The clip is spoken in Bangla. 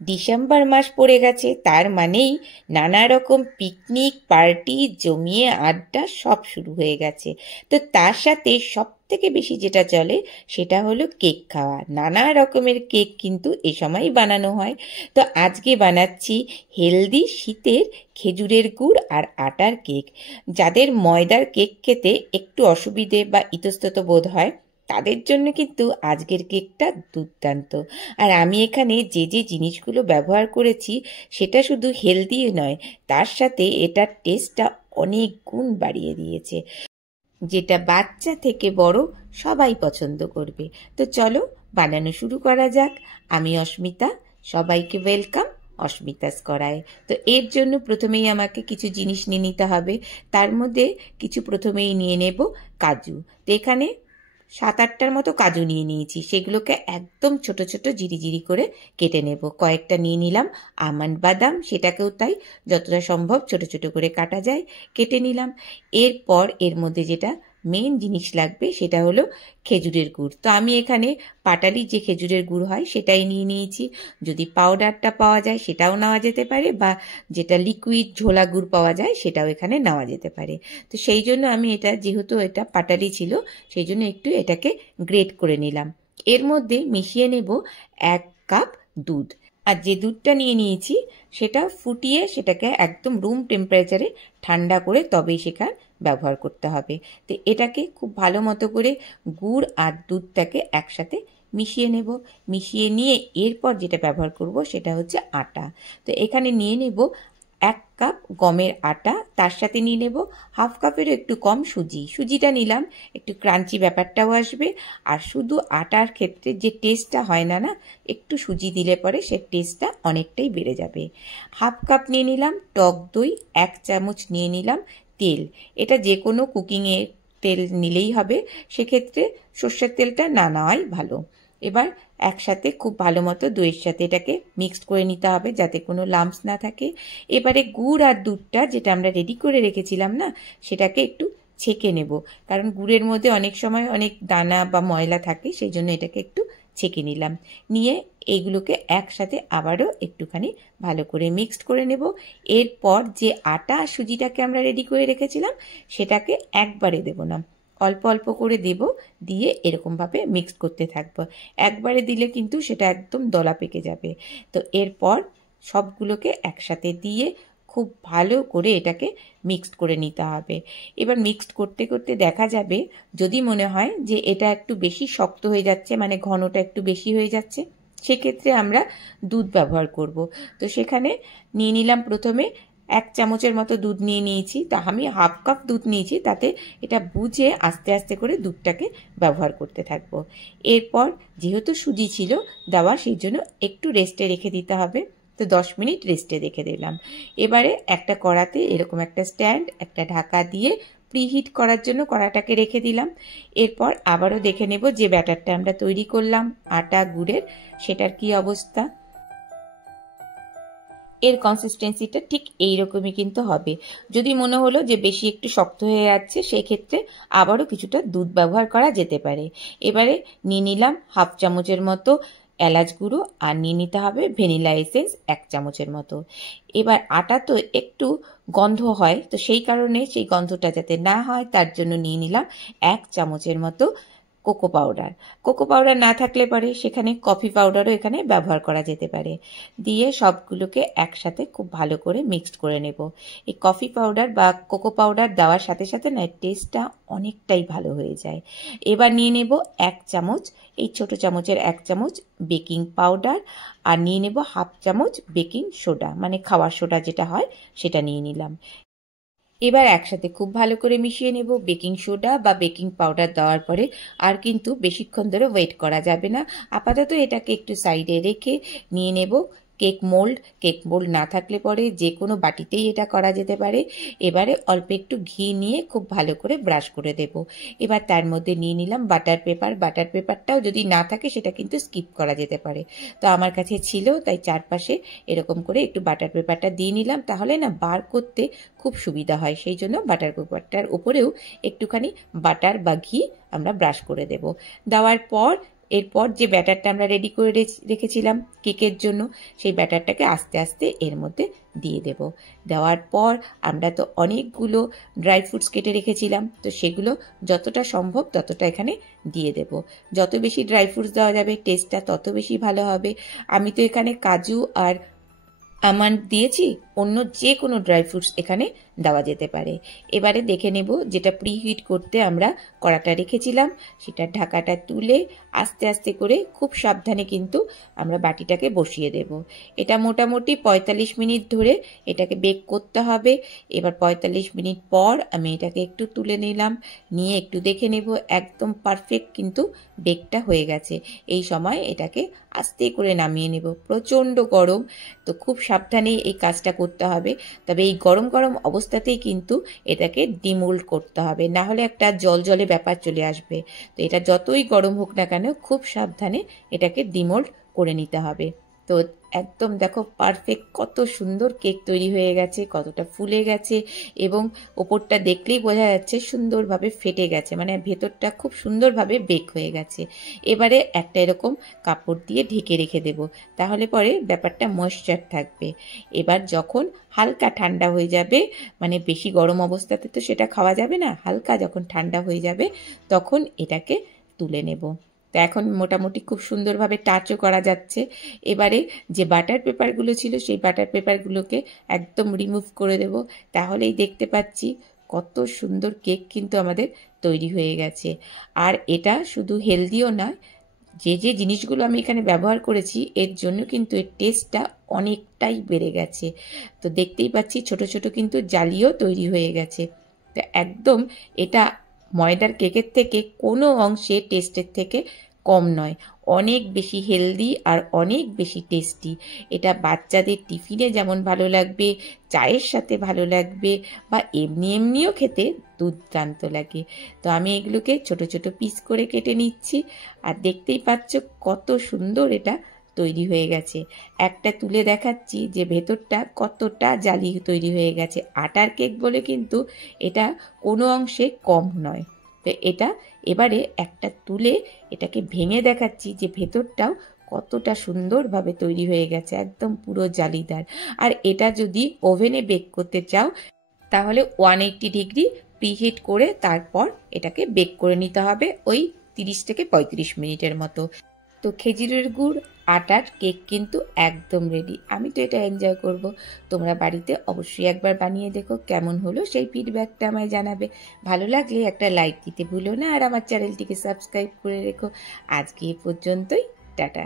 ডিসেম্বর মাস পড়ে গেছে, তার মানেই নানা রকম পিকনিক পার্টি জমিয়ে আড্ডা সব শুরু হয়ে গেছে। তো তার সাথে সব থেকে বেশি যেটা চলে সেটা হলো কেক খাওয়া। নানা রকমের কেক কিন্তু এ সময়ই বানানো হয়। তো আজকে বানাচ্ছি হেলদি শীতের খেজুরের গুড় আর আটার কেক। যাদের ময়দার কেক খেতে একটু অসুবিধে বা ইতস্তত বোধ হয় তাদের জন্য কিন্তু আজকের কেকটা দুর্দান্ত। আর আমি এখানে যে যে জিনিসগুলো ব্যবহার করেছি সেটা শুধু হেলদি নয়, তার সাথে এটার টেস্টটা অনেক গুণ বাড়িয়ে দিয়েছে, যেটা বাচ্চা থেকে বড় সবাই পছন্দ করবে। তো চলো বানানো শুরু করা যাক। আমি অস্মিতা, সবাইকে ওয়েলকাম অস্মিতাস করায়। তো এর জন্য প্রথমেই আমাকে কিছু জিনিস নিয়ে নিতে হবে। তার মধ্যে কিছু প্রথমেই নিয়ে নেব কাজু। তো এখানে 7-8টার মতো কাজু নিয়ে নিয়েছি, সেগুলোকে একদম ছোট ছোট জিরি করে কেটে নেব। কয়েকটা নিয়ে নিলাম আমন্ড বাদাম, সেটাকেও তাই যতটা সম্ভব ছোট ছোট করে কাটা যায় কেটে নিলাম। এরপর এর মধ্যে যেটা মেন জিনিস লাগবে সেটা হলো খেজুরের গুড়। তো আমি এখানে পাটালি যে খেজুরের গুড় হয় সেটাই নিয়ে নিয়েছি। যদি পাউডারটা পাওয়া যায় সেটাও নেওয়া যেতে পারে, বা যেটা লিকুইড ঝোলা গুড় পাওয়া যায় সেটাও এখানে নেওয়া যেতে পারে। তো সেই জন্য আমি এটা, যেহেতু এটা পাটালি ছিল, সেই জন্য একটু এটাকে গ্রেট করে নিলাম। এর মধ্যে মিশিয়ে নেব 1 কাপ দুধ। আর যে দুধটা নিয়ে নিয়েছি সেটা ফুটিয়ে সেটাকে একদম রুম টেম্পারেচারে ঠান্ডা করে তবেই সেখানে ব্যবহার করতে হবে। তো এটাকে খুব ভালো মতো করে গুড় আর দুধটাকে একসাথে মিশিয়ে নেব। মিশিয়ে নিয়ে এরপর যেটা ব্যবহার করব সেটা হচ্ছে আটা। তো এখানে নিয়ে নেব 1 কাপ গমের আটা, তার সাথে নিয়ে নেব 1/2 কাপেরও একটু কম সুজি। সুজিটা নিলাম, একটু ক্রাঞ্চি ব্যাপারটাও আসবে। আর শুধু আটার ক্ষেত্রে যে টেস্টটা হয় না, একটু সুজি দিলে পরে সে টেস্টটা অনেকটাই বেড়ে যাবে। 1/2 কাপ নিয়ে নিলাম টক দই, 1 চামচ নিয়ে নিলাম তেল। এটা যে কোনো কুকিংয়ের তেল নিলেই হবে, সেক্ষেত্রে সর্ষের তেলটা না নেওয়াই ভালো। এবার একসাথে খুব ভালো মতো দইয়ের সাথে এটাকে মিক্সড করে নিতে হবে যাতে কোনো লাম্পস না থাকে। এবারে গুড় আর দুধটা যেটা আমরা রেডি করে রেখেছিলাম সেটাকে একটু ছেঁকে নেব, কারণ গুড়ের মধ্যে অনেক সময় অনেক দানা বা ময়লা থাকে, সেই জন্য এটাকে একটু ছেঁকে নিলাম। নিয়ে এইগুলোকে একসাথে আবারও একটুখানি ভালো করে মিক্সড করে নেব। এরপর যে আটা আর সুজিটাকে আমরা রেডি করে রেখেছিলাম সেটাকে একবারে দেব না, অল্প অল্প করে দেব। দিয়ে এরকমভাবে মিক্সড করতে থাকবো। একবারে দিলে কিন্তু সেটা একদম দলা পেকে যাবে। তো এরপর সবগুলোকে একসাথে দিয়ে খুব ভালো করে এটাকে মিক্সড করে নিতে হবে। এবার মিক্সড করতে করতে দেখা যাবে, যদি মনে হয় যে এটা একটু বেশি শক্ত হয়ে যাচ্ছে, মানে ঘনটা একটু বেশি হয়ে যাচ্ছে, সেক্ষেত্রে আমরা দুধ ব্যবহার করব। তো সেখানে নিয়ে নিলাম প্রথমে 1 চামচের মতো দুধ নিয়ে নিয়েছি। তা আমি 1/2 কাপ দুধ নিয়েছি, তাতে এটা বুঝে আস্তে আস্তে করে দুধটাকে ব্যবহার করতে থাকবো। এরপর যেহেতু সুজি ছিল দেওয়া, সেই জন্য একটু রেস্টে রেখে দিতে হবে। তো 10 মিনিট রেস্টে রেখে দিলাম। এবারে একটা কড়াতে এরকম একটা স্ট্যান্ড, একটা ঢাকা দিয়ে প্রিহিট করার জন্য কড়াটাকে রেখে দিলাম। এরপর আবারও দেখে নেব যে ব্যাটারটা আমরা তৈরি করলাম আটা গুড়ের, সেটার কি অবস্থা। এর কনসিস্টেন্সিটা ঠিক এইরকমই কিন্তু হবে। যদি মনে হলো যে বেশি একটু শক্ত হয়ে যাচ্ছে, সেক্ষেত্রে আবারও কিছুটা দুধ ব্যবহার করা যেতে পারে। এবারে নিয়ে নিলাম 1/2 চামচের মতো এলাচ গুঁড়ো, আর নিয়ে নিতে হবে ভ্যানিলা এসেন্স 1 চামচের মতো। এবার আটা তো একটু গন্ধ হয়, তো সেই কারণে সেই গন্ধটা যাতে না হয় তার জন্য নিয়ে নিলাম 1 চামচের মতো কোকো পাউডার। কোকো পাউডার না থাকলে পরে সেখানে কফি পাউডারও এখানে ব্যবহার করা যেতে পারে। দিয়ে সবগুলোকে একসাথে খুব ভালো করে মিক্সড করে নেব। এই কফি পাউডার বা কোকো পাউডার দেওয়ার সাথে সাথে টেস্টটা অনেকটাই ভালো হয়ে যায়। এবার নিয়ে নেব 1 চামচ, এই ছোট চামচের 1 চামচ বেকিং পাউডার, আর নিয়ে নেব 1/2 চামচ বেকিং সোডা, মানে খাওয়ার সোডা যেটা হয় সেটা নিয়ে নিলাম। এবার একসাথে খুব ভালো করে মিশিয়ে নেব। বেকিং সোডা বা বেকিং পাউডার দেওয়ার পরে আর কিন্তু বেশিক্ষণ ধরে ওয়েট করা যাবে না। আপাতত এটাকে একটু সাইডে রেখে নিয়ে নেব কেক মোল্ড। কেক মোল্ড না থাকলে পরে যে কোনো বাটিতেই এটা করা যেতে পারে। এবারে অল্প একটু ঘি নিয়ে খুব ভালো করে ব্রাশ করে দেব। এবার তার মধ্যে নিয়ে নিলাম বাটার পেপার। বাটার পেপারটাও যদি না থাকে সেটা কিন্তু স্কিপ করা যেতে পারে। তো আমার কাছে ছিল, তাই চারপাশে এরকম করে একটু বাটার পেপারটা দিয়ে নিলাম, তাহলে বার করতে খুব সুবিধা হয়। সেই জন্য বাটার পেপারটার উপরেও একটুখানি বাটার বা ঘি আমরা ব্রাশ করে দেব। দেওয়ার পর এরপর যে ব্যাটারটা আমরা রেডি করে রেখেছিলাম কেকের জন্য, সেই ব্যাটারটাকে আস্তে আস্তে এর মধ্যে দিয়ে দেব। দেওয়ার পর আমরা তো অনেকগুলো ড্রাই ফ্রুটস কেটে রেখেছিলাম, তো সেগুলো যতটা সম্ভব ততটা এখানে দিয়ে দেব। যত বেশি ড্রাই ফ্রুটস দেওয়া যাবে টেস্টটা তত বেশি ভালো হবে। আমি তো এখানে কাজু আর আমন্ড দিয়েছি, অন্য যে কোনো ড্রাই ফ্রুটস এখানে দেওয়া যেতে পারে। এবারে দেখে নেব যেটা প্রিহিট করতে আমরা কড়াটা রেখেছিলাম, সেটার ঢাকাটা তুলে আস্তে আস্তে করে খুব সাবধানে কিন্তু আমরা বাটিটাকে বসিয়ে দেব। এটা মোটামুটি 45 মিনিট ধরে এটাকে বেক করতে হবে। এবার 45 মিনিট পর আমি এটাকে একটু তুলে নিলাম, নিয়ে একটু দেখে নেব একদম পারফেক্ট কিন্তু বেকটা হয়ে গেছে। এই সময় এটাকে আস্তে করে নামিয়ে নেব। প্রচণ্ড গরম, তো খুব সাবধানে এই কাজটা করতে হবে। তবে এই গরম গরম অবস্থাতেই কিন্তু এটাকে ডিমোল্ড করতে হবে, না হলে একটা জলজলে ব্যাপার চলে আসবে। তো এটা যতই গরম হোক না কেন খুব সাবধানে এটাকে ডিমোল্ড করে নিতে হবে। তো একদম দেখো পারফেক্ট কত সুন্দর কেক তৈরি হয়ে গেছে, কতটা ফুলে গেছে, এবং ওপরটা দেখলেই বোঝা যাচ্ছে সুন্দরভাবে ফেটে গেছে, মানে ভেতরটা খুব সুন্দরভাবে বেক হয়ে গেছে। এবারে একটা এরকম কাপড় দিয়ে ঢেকে রেখে দেব, তাহলে পরে ব্যাপারটা ময়েশ্চার থাকবে। এবার যখন হালকা ঠান্ডা হয়ে যাবে, মানে বেশি গরম অবস্থাতে তো সেটা খাওয়া যাবে না, হালকা যখন ঠান্ডা হয়ে যাবে তখন এটাকে তুলে নেব। তো এখন মোটামুটি খুব সুন্দরভাবে টাচও করা যাচ্ছে। এবারে যে বাটার পেপারগুলো ছিল সেই বাটার পেপারগুলোকে একদম রিমুভ করে দেব, তাহলেই দেখতে পাচ্ছি কত সুন্দর কেক কিন্তু আমাদের তৈরি হয়ে গেছে। আর এটা শুধু হেলদিও নয়, যে যে জিনিসগুলো আমি এখানে ব্যবহার করেছি এর জন্য কিন্তু এর টেস্টটা অনেকটাই বেড়ে গেছে। তো দেখতেই পাচ্ছি ছোট ছোট কিন্তু জালিও তৈরি হয়ে গেছে। তো একদম এটা ময়দার কেকের থেকে কোনো অংশে টেস্টের থেকে কম নয়, অনেক বেশি হেলদি আর অনেক বেশি টেস্টি। এটা বাচ্চাদের টিফিনে যেমন ভালো লাগবে, চায়ের সাথে ভালো লাগবে, বা এমনি এমনিও খেতে দুর্দান্ত লাগে। তো আমি এগুলোকে ছোট ছোট পিস করে কেটে নিচ্ছি, আর দেখতেই পাচ্ছ কত সুন্দর এটা তৈরি হয়ে গেছে। একটা তুলে দেখাচ্ছি যে ভেতরটা কতটা জালি তৈরি হয়ে গেছে। আটার কেক বলে কিন্তু এটা কোনো অংশে কম নয়। তো এটা এবারে একটা তুলে এটাকে ভেঙে দেখাচ্ছি যে ভেতরটাও কতটা সুন্দরভাবে তৈরি হয়ে গেছে, একদম পুরো জালিদার। আর এটা যদি ওভেনে বেক করতে চাও তাহলে 180 ডিগ্রি প্রিহিট করে তারপর এটাকে বেক করে নিতে হবে ওই 30 থেকে 35 মিনিটের মতো। তো খেজুরের গুড় আটার কেক কিন্তু একদম রেডি। আমি তো এটা এনজয় করব। তোমরা বাড়িতে অবশ্যই একবার বানিয়ে দেখো, কেমন হলো সেই ফিডব্যাকটা আমায় জানাবে। ভালো লাগলে একটা লাইক দিতে ভুলো না, আর আমার চ্যানেলটিকে সাবস্ক্রাইব করে রেখো। আজকে এ পর্যন্তই, টাটা।